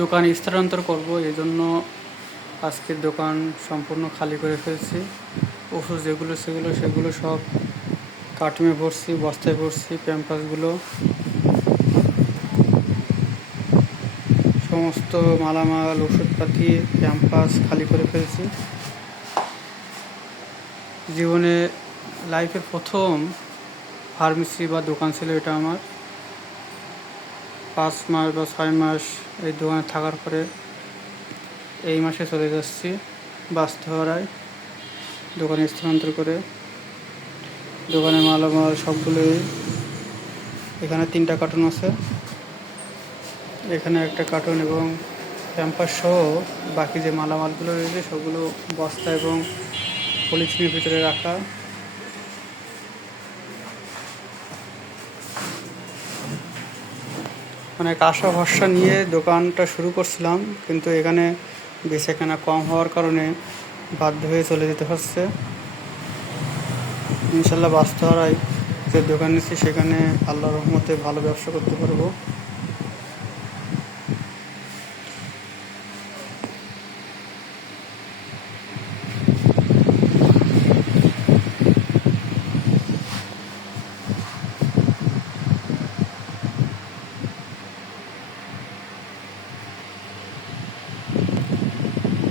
দোকান স্থানান্তর করব এই জন্য আজকের দোকান সম্পূর্ণ খালি করে ফেলছি। ওষুধ যেগুলো, সেগুলো সেগুলো সব কার্টুনে ভরছি, বস্তায় ভরছি, প্যাম্পাসগুলো। সমস্ত মালামাল, ওষুধপাতি ক্যাম্পাস খালি করে ফেলছি। জীবনে লাইফের প্রথম ফার্মেসি বা দোকান ছিল এটা আমার। পাঁচ মাস বা ছয় মাস এই দোকানে থাকার পরে এই মাসে চলে যাচ্ছি বাস্তহারায় দোকানে স্থানান্তর করে দোকানে মালামাল সবগুলোই এখানে তিনটা কার্টুন আছে। এখানে একটা কার্টুন এবং ক্যাম্পাস সহ বাকি যে মালামালগুলো রয়েছে, সবগুলো বস্তা এবং পলিথিনের ভিতরে রাখা। অনেক আশা ভরসা নিয়ে দোকানটা শুরু করছিলাম, কিন্তু এখানে বেচাকেনা কম হওয়ার কারণে বাধ্য হয়ে চলে যেতে হচ্ছে। ইনশাল্লাহ বাস্তবরাই যে দোকান নিচ্ছি, সেখানে আল্লাহ রহমতে ভালো ব্যবসা করতে পারব।